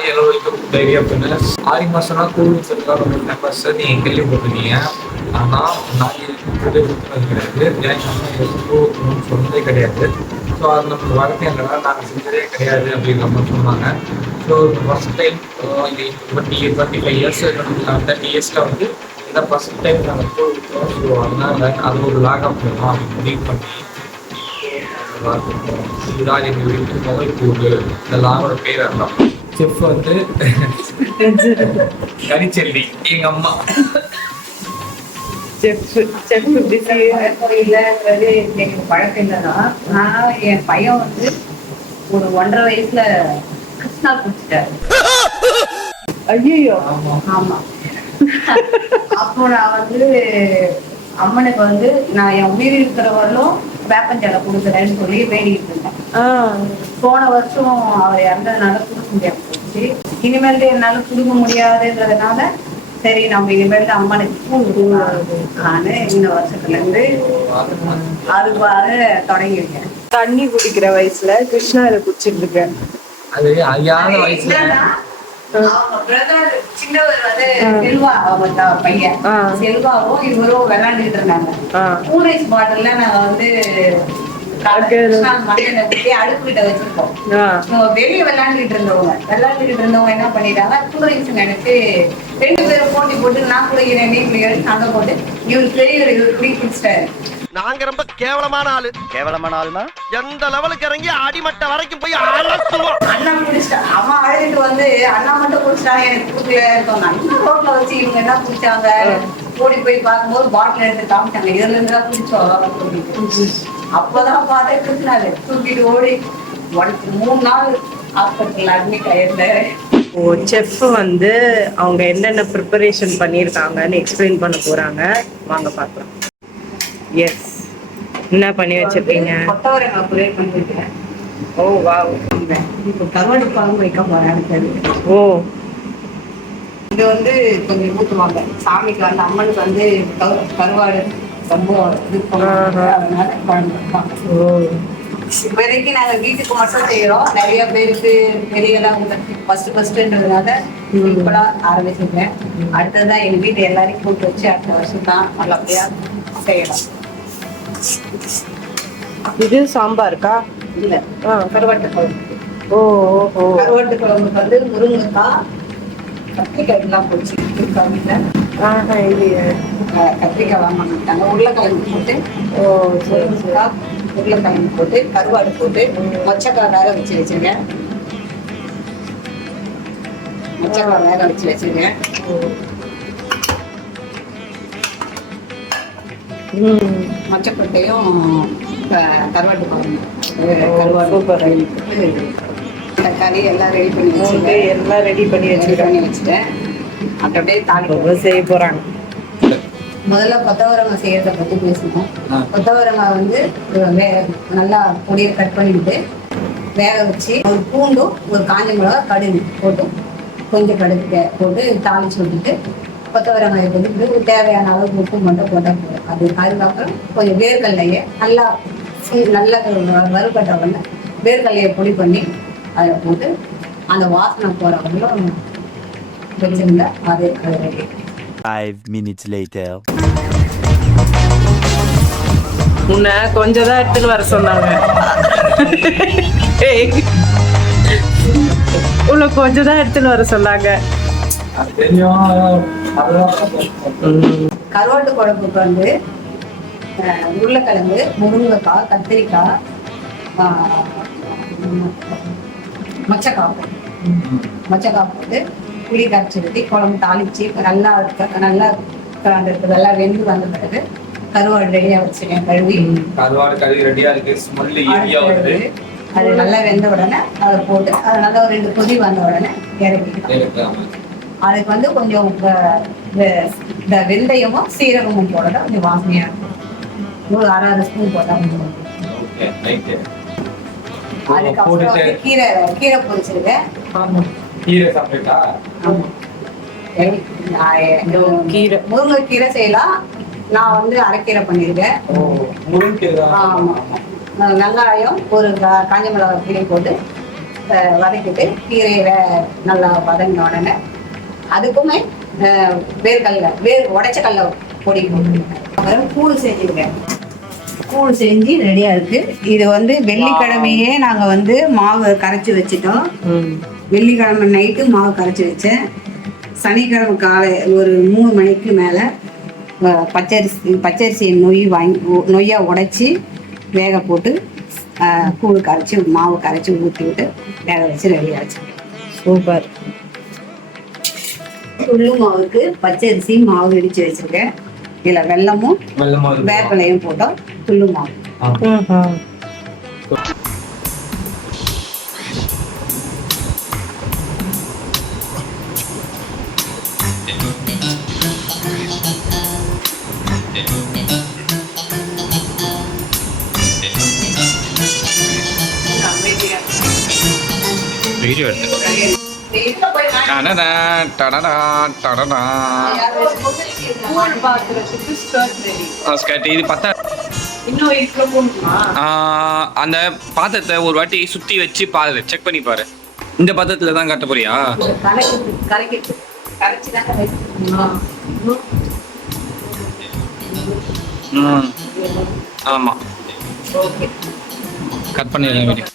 ஆடி அளவுக்கு டைரி அப்படின்னு ஆடி மாசம்னா கூழ் சொல்லிதான் ரொம்ப ஃபேமஸ். நீங்க கேள்விப்பட்டிருக்கீங்க. ஆனா நான் இருக்கிறதே ஊற்றுனது கிடையாது. எனக்கு நம்ம எதுவும் ஊற்றணும்னு சொன்னதே கிடையாது. ஸோ அது நமக்கு வரதே இல்லைனா நாங்கள் செஞ்சதே கிடையாது அப்படிங்கிற மாதிரி சொன்னாங்க. ஸோ ஃபர்ஸ்ட் டைம் இது 25 இயர்ஸ் 30 இயர்ஸில் வந்து இதான் ஃபர்ஸ்ட் டைம் நாங்கள் கூழ் ஊற்றுறோம். ஸோ அதனால அது ஒரு லாகாக போயிடும் அப்படின்னு முடிவு பண்ணி இதுதான் எங்கள் வீட்டு முதல் கூழ். இந்த லாகோட பேர் அதான். செஃப் வந்து கரிச்செல்வி எங்க அம்மா. கோயிலங்கிறது எனக்கு பழக்கம் இல்லைன்னா நான் என் பையன் வந்து ஒரு 1.5 வயசுல கிருஷ்ணா குடிச்சிட்டாரு. ஐயோ ஆமா. அப்போ நான் வந்து அம்மனுக்கு வந்து நான் என் உயிர் இருக்கிறவர்களும் வேப்பஞ்சலை கொடுக்குறேன்னு சொல்லி வேண்டிட்டு இருந்தேன். போன வருஷம் அவர் இறந்ததுனால கொடுக்க முடியாம போச்சு. இனிமேல் என்னால கொடுக்க முடியாதுன்றதுனால சரி நம்ம இனிமேல் அம்மனுக்கு நானு இந்த வருஷத்துல இருந்து அதுவாறு தொடங்கிருக்கேன். தண்ணி குடிக்கிற வயசுல கிருஷ்ணாவை குடிச்சிட்டு இருக்கேன். அது அறியாத வயசுல அவங்க பிரதர் சின்னவர் வந்து செல்வா, அவங்க பையன் செல்வாவும் இவரும் விளையாண்டுட்டு இருந்தாங்க. கூரேஜ் பாட்டில்ல நாங்க வந்து அடுப்பு கிட்ட வச்சிருக்கோம். வெளியே விளையாண்டுட்டு இருந்தவங்க என்ன பண்ணிட்டாங்க, கூரேஜ் நினைச்சு 2 பேரும் போட்டி போட்டு நான் குடிக்கிறேன் நீ குடிக்கிறேன் சண்டை போட்டு இவரு பெரியவர் இவரு குடி குடிச்சிட்டாரு. நாங்க ரொம்ப கேவலமான ஆளு. கேவலமான ஆளுனா எந்த லெவலுக்கு இறங்கி அடிமட்ட வரைக்கும் போய் அண்ணா குடிச்சிட்டா. அவன் அழுதுட்டு வந்து அண்ணா மட்டும் குடிச்சிட்டாங்க எனக்கு குடுக்கல சொன்னாங்க. ரோட்ல வச்சு இவங்க என்ன குடிச்சாங்க ஓடி போய் பார்க்கும்போது பாட்டில் எடுத்து காமிச்சாங்க. இதுல இருந்துதான் குடிச்சோம். அப்பதான் பார்த்தே கிருஷ்ணாரு தூக்கிட்டு ஓடி 3 நாள் ஹாஸ்பிட்டல் அட்மிட் ஆயிருந்தாரு. செஃப் வந்து அவங்க என்னென்ன ப்ரிப்பரேஷன் பண்ணியிருக்காங்கன்னு எக்ஸ்பிளைன் பண்ண போறாங்க. வாங்க பார்க்கலாம். எஸ், என்ன பண்ணி வச்சிருக்கீங்க? கொத்தவரங்காய் பொரியல் பண்ணிருக்கேன். ஓ வாவ். இப்போ கருவாடு குழம்பு வைக்க போறேன். ஓ, இது வந்து கொஞ்சம் ஊற்றுவாங்க சாமிக்கு வந்து அம்மனுக்கு வந்து கருவாடு ரொம்ப அதனால குழம்பு வைப்பாங்க. இப்போதைக்கு நாங்க வீட்டுக்கு மட்டும் செய்யறோம். நிறைய பேருக்கு பெரியெல்லாம் ஃபர்ஸ்ட்ன்றதுனால சிம்பிளா ஆரம்பிச்சிருக்கேன். அடுத்ததான் எங்க வீட்டு எல்லாரையும் கூட்டு வச்சு அடுத்த வருஷம் தான் நல்லபடியா செய்யலாம். இது சாம்பாருக்கா? இல்ல, கருவாட்டு குழம்பு. ஓ ஓ, கருவாட்டு குழம்புக்கு வந்து முருங்கைக்காய் கத்திரிக்காய் எல்லாம் போச்சு. கத்திரிக்காய் வாங்க மாட்டாங்க. உருளைக்கிழங்கு போட்டு முருங்கைக்காய் உருளைக்கிழங்கு போட்டு கருவாடு போட்டு மொச்சக்காய் வேக வச்சு வச்சிருக்கேன். மொச்சக்காய் வேக வச்சு வச்சிருக்கேன். மொச்சக்கொட்டையும் கருவாட்டு குழம்பு கருவாடு தக்காளி எல்லாம் ரெடி பண்ணி வச்சுட்டேன். எல்லாம் ரெடி பண்ணி வச்சுட்டேன். அப்படியே தாளிப்பு செய்ய போறாங்க. முதல்ல கொத்தவரங்காய் செய்யறத பத்தி பேசணும். கொத்தவரங்காய் வந்து நல்லா பொடியை கட் பண்ணிட்டு வேக வச்சு ஒரு பூண்டும் ஒரு காஞ்ச மிளகா கடுகு போட்டு கொஞ்சம் கடுகு போட்டு தாளிச்சு விட்டுட்டு கொத்தவரங்காயை போட்டு தேவையான அளவு உப்பு மட்டும் போட்டால் போதும். அதுக்கப்புறம் கொஞ்சம் வேர்க்கல்லையை நல்லா வறுபட்ட உடனே வேர்க்கல்லையை பொடி பண்ணி அதில் போட்டு அந்த வாசனை போகிறவங்களும் வச்சிருந்தா அது ரெடி. 5 minutes later. உன்னை கொஞ்சம் தான் எடுத்துட்டு வர சொன்னாங்க. உன்னை கொஞ்சம் தான் எடுத்துட்டு வர சொன்னாங்க. கருவாட்டு குழம்புக்கு வந்து உருளைக்கிழங்கு முருங்கைக்காய் கத்திரிக்காய் மொச்சக்காய் போட்டு புளி கரைச்சி ஊற்றி குழம்பு தாளிச்சு நல்லா வெந்து வந்த பிறகு கருவாடு ரெடியா வச்சிருக்கேன். கழுவி ரெடியா இருக்கு. ஸ்மெல் ஏரியா வருது. அது நல்லா வெந்த உடனே அதை போட்டு அது நல்லா ஒரு 2 கொதி வந்த உடனே இறக்கிக்கலாம். அதுக்கு வந்து கொஞ்சம் வெந்தயமும் சீரகமும் போடலாம். கொஞ்சம் வாசனையா இருக்கும். ஒரு 1/2 ஸ்பூன் போட்டா அதுக்கப்புறம் கீரை பொரிச்சிருக்கேன். முருங்கைக்கீரை செய்யலாம். நான் வந்து அரைக்கீரை பண்ணிருக்கேன். வெங்காயம் ஒரு காஞ்ச மிளகாய் கீரை போட்டு வதக்கிட்டு கீரையை நல்லா வதங்கின உடனே அதுக்குமே வேர் உடைச்ச கடல பொடி போட்டு கூழ் செஞ்சுருக்கேன். கூழ் செஞ்சு ரெடியா இருக்கு. இது வந்து வெள்ளிக்கிழமையே நாங்க வந்து மாவு கரைச்சி வச்சுட்டோம். வெள்ளிக்கிழமை நைட்டு மாவு கரைச்சி வச்சேன். சனிக்கிழமை காலை ஒரு 3 மணிக்கு மேலே பச்சரிசி நொய்யாக உடைச்சி வேக போட்டு கூழ் கரைச்சி மாவு கரைச்சி ஊற்றி விட்டு வேக வச்சு ரெடி ஆச்சு. சூப்பர். துள்ளு மாவுக்கு பச்சரிசி மாவு இடித்து வச்சுருக்கேன். இதில் வெல்லமும் வேப்பிலையும் போட்டோம். துள்ளு மாவு வீடியோ எடுத்து இது பார்த்தா அந்த பாத்திரத்தை ஒரு வாட்டி சுத்தி வச்சு பாரு, செக் பண்ணி பாரு. இந்த பாத்திரத்துல தான் கட்ட போறியா? ஆமா, கட் பண்ணிடுறேன். வீடியோ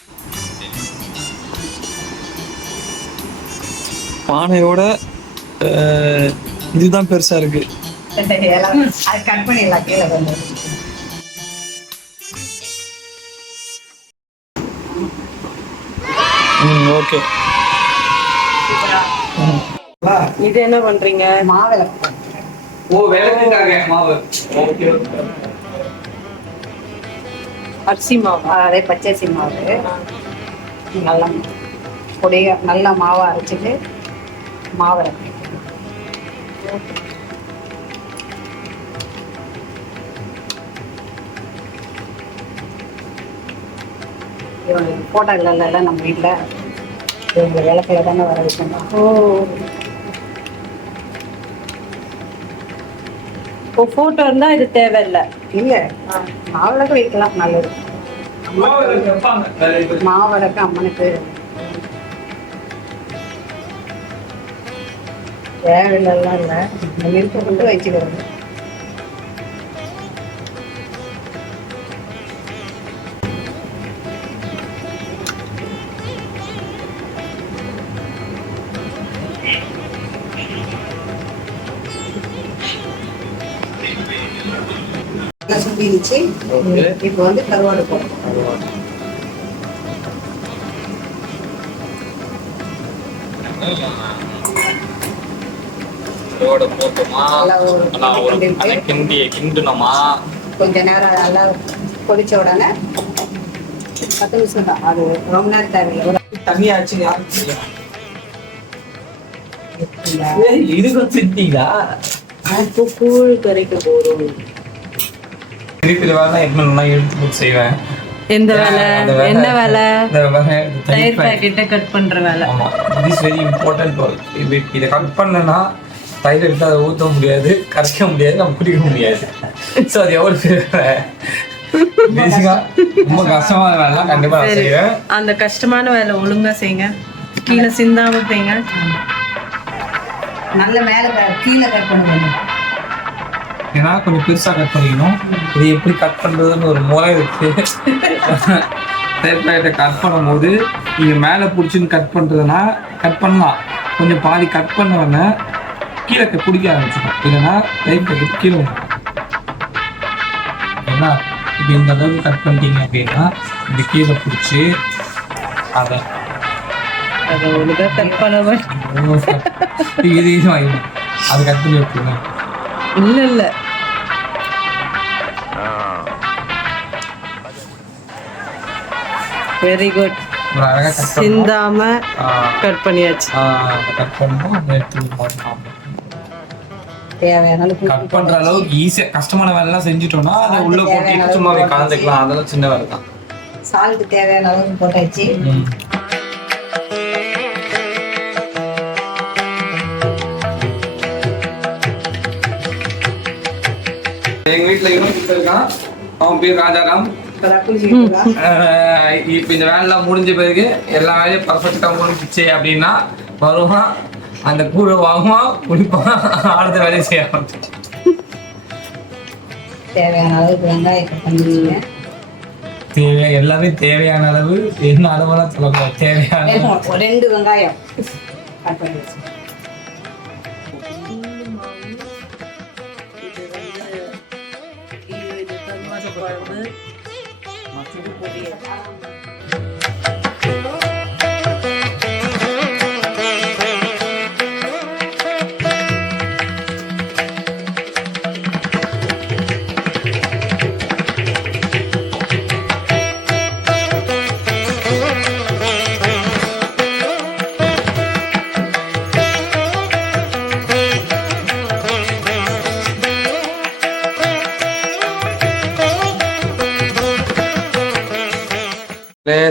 பானையோட இதுதான் பெருசா இருக்கு. கட் பண்ணிடலாம் கீழே வந்து. ஓகே. இது என்ன பண்றீங்க? மாவிளக்கு. ஓ, விளக்குக்காக மாவு. ஓகே. அரிசி மாவு, அதே பச்சரிசி மாவு நல்லா பொடியா நல்லா மாவை அரைச்சிட்டு மாவிளக்கு. போட்டோல நம்ம வீட்டில் இவங்க விளக்கில தானே வர வைக்கணும். போட்டோ இருந்தா இது தேவையில்லை. இல்லை, மாவிளக்கு வைக்கலாம், நல்லது. மாவிளக்கு அம்மனுக்கு தேவையில்லாம் இல்லை, நெருப்பு கொண்டு வச்சுக்கிறது. சுண்டிச்சு இப்போ வந்து கருவாடு போடும். கொஞ்ச நேரம் நல்லா கொதிச்ச உடனே 10 நிமிஷம் தான், அது ரொம்ப நேரம் தேவையில்லை. தண்ணியாச்சு இதுக்கு திட்டீங்களா? கூழ் கரைக்க போறோம். எடுத்து போட்டு செய்வேன். எந்த வேலை? என்ன வேலை? தயிர் பாக்கெட்டை கட் பண்ற வேலை. ஆமா, இது இஸ் வெரி இம்பார்ட்டன்ட் ஒர்க். இதை கட் பண்ணனா தயிர் எடுத்து அதை ஊற்ற முடியாது, கரைக்க முடியாது, நம்ம குடிக்க முடியாது. ஸோ அது எவ்வளோ பேசிக்கா ரொம்ப கஷ்டமான வேலை. கண்டிப்பா நான் செய்வேன். அந்த கஷ்டமான வேலை ஒழுங்கா செய்யுங்க, கீழே சிந்தாம செய்யுங்க. நல்ல மேலே கீழே கட் பண்ணுங்க. ஏன்னா கொஞ்சம் பெருசா கட் பண்ணிக்கணும். இது எப்படி கட் பண்றதுன்னு ஒரு முறை இருக்கு. தயிர் கட் பண்ணும் போது நீங்க மேலே பிடிச்சின்னு கட் பண்றதுன்னா கட் பண்ணலாம், கொஞ்சம் பாதி கட் பண்ண உடனே கீழே பிடிக்க ஆரம்பிச்சிடும். இல்லைன்னா தயிர் பாக்கெட் கீழே ஏன்னா இப்போ இந்த அளவுக்கு கட் பண்ணிட்டீங்க அப்படின்னா இந்த கீழே பிடிச்சி அதை கட் பண்ண இது அது கட் பண்ணி வைக்கணும். இல்ல வெரி குட். சிந்தாம கட் பண்ணியாச்சு. கட் பண்ற அளவுக்கு ஈஸியா கஷ்டமான வேலை எல்லாம் செஞ்சுட்டோம்னா அதை உள்ள போட்டு சும்மா கலந்துக்கலாம். அதெல்லாம் சின்ன வேலை தான். சால்ட் தேவையான அளவுக்கு போட்டாச்சு. எங்க வீட்டுல இவன் இருக்கான், அவன் பேர் ராஜாராம். இப்போ இந்த வேலைலாம் முடிஞ்ச பிறகு எல்லா வேலையும் பர்ஃபெக்டாக முடிஞ்சிச்சு அப்படின்னா வருவான், அந்த கூழை வாங்குவான், குடிப்பான், அடுத்த வேலையை செய்ய ஆரம்பிச்சு. தேவையான அளவுக்கு வெங்காயத்தை பண்ணிடுங்க. எல்லாமே தேவையான அளவு, என்ன அளவெல்லாம் சொல்லக்கூடாது, தேவையான அளவு. ஒரு 2 வெங்காயம் கட் பண்ணி வச்சு.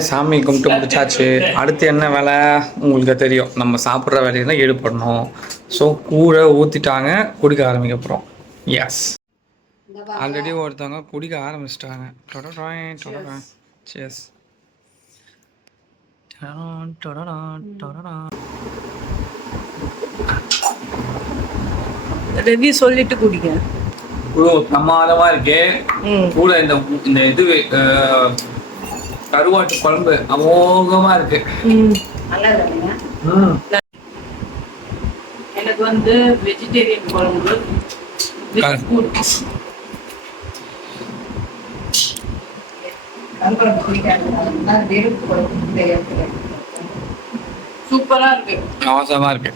சாமி கும்பிட்டு முடிச்சாச்சு. அடுத்து என்ன வேலை உங்களுக்கு தெரியும், நம்ம சாப்பிட்ற வேலையெல்லாம் ஈடுபடணும். ஸோ கூழை ஊற்றிட்டாங்க, குடிக்க ஆரம்பிக்க போகிறோம். எஸ், ஆல்ரெடி ஒருத்தவங்க குடிக்க ஆரம்பிச்சிட்டாங்க. செஸ் ரிவ்யூ சொல்லிட்டு குடிங்க. பிரமாதமாக இருக்கு. கூட இந்த இது கருவாட்டு குழம்பு அமோகமா இருக்கு. எனக்கு வந்து வெஜிடேரியன் குழம்பு சூப்பரா இருக்கு, அவசரமா இருக்கு.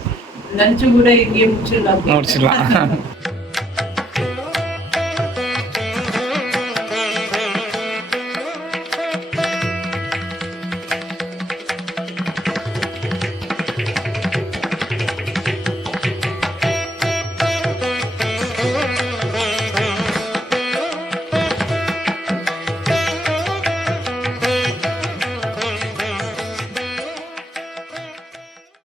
லஞ்சு கூட இங்கேயே முடிச்சிடலாம்.